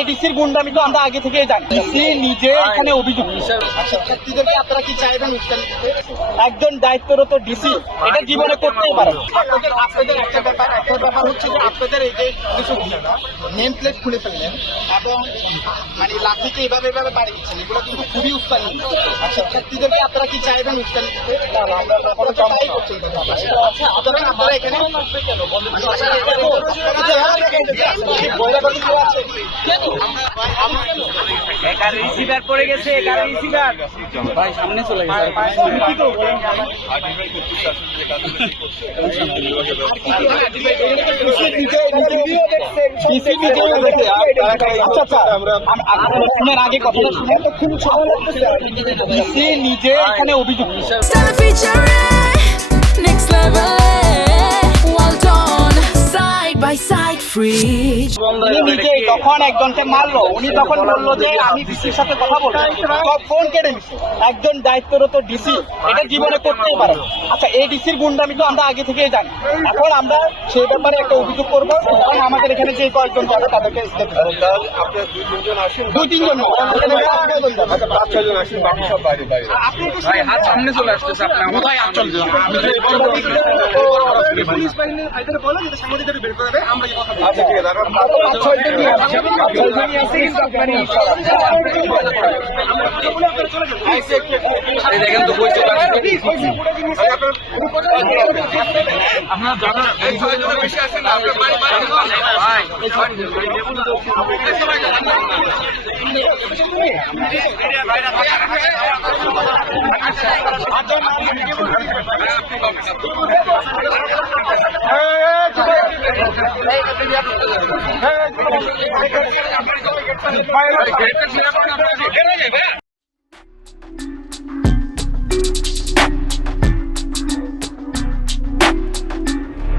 এডিসির গুন্ডামি তো আমরা আগে থেকেই জানি। ডিসি নিজে এখানে অভিযুক্ত। শিক্ষার্থীদেরকে আপনারা কি চাইবেন? একজন দায়িত্বরত ডিসি এটা জীবনে করতেই পারে। আপনাদের একটা ব্যাপার হচ্ছে যে আপনাদের এই যে নেম প্লেট খুলে ফেললেন এবং মানে লাঠিকে এভাবে বাড়ি দিচ্ছেন, এগুলো কিন্তু খুবই উস্কানি। শিক্ষার্থীদেরকে আপনারা কি চাইবেন উস্কানি? আপনারা এখানে রিসিভার পড়ে গেছে, ভাই সামনে চলে গেছে। আগে কথাটা শুনে তো খুব ডিসি নিজে এখানে অভিযুক্ত। নিজে যখন একজনকে মারলো, উনি তখন বললো যে আমি ডিসির সাথে কথা বলবো, ফোন কেটে নিচ্ছে। একজন দায়িত্বরত ডিসি এটা জীবনে করতেই পারে। আচ্ছা, এই ডিসির গুন্ডামি তো আমরা আগে থেকেই জানি। এখন আমরা সেই ব্যাপারে একটা অভিযোগ করবো। কারণ আমাদের এখানে যে কয়েকজন যাবে তাদেরকে দুই তিনজন সামনে চলে আসতেছে। পুলিশ বাহিনী বলো যে সাংবাদিকদের বের করে দেয়, আমরা কথা বলবো। আচ্ছা, ঠিক আছে। দেখেন তো আপনারা জানান বেশি আছেন না, আপনার বাড়ি বাড়ি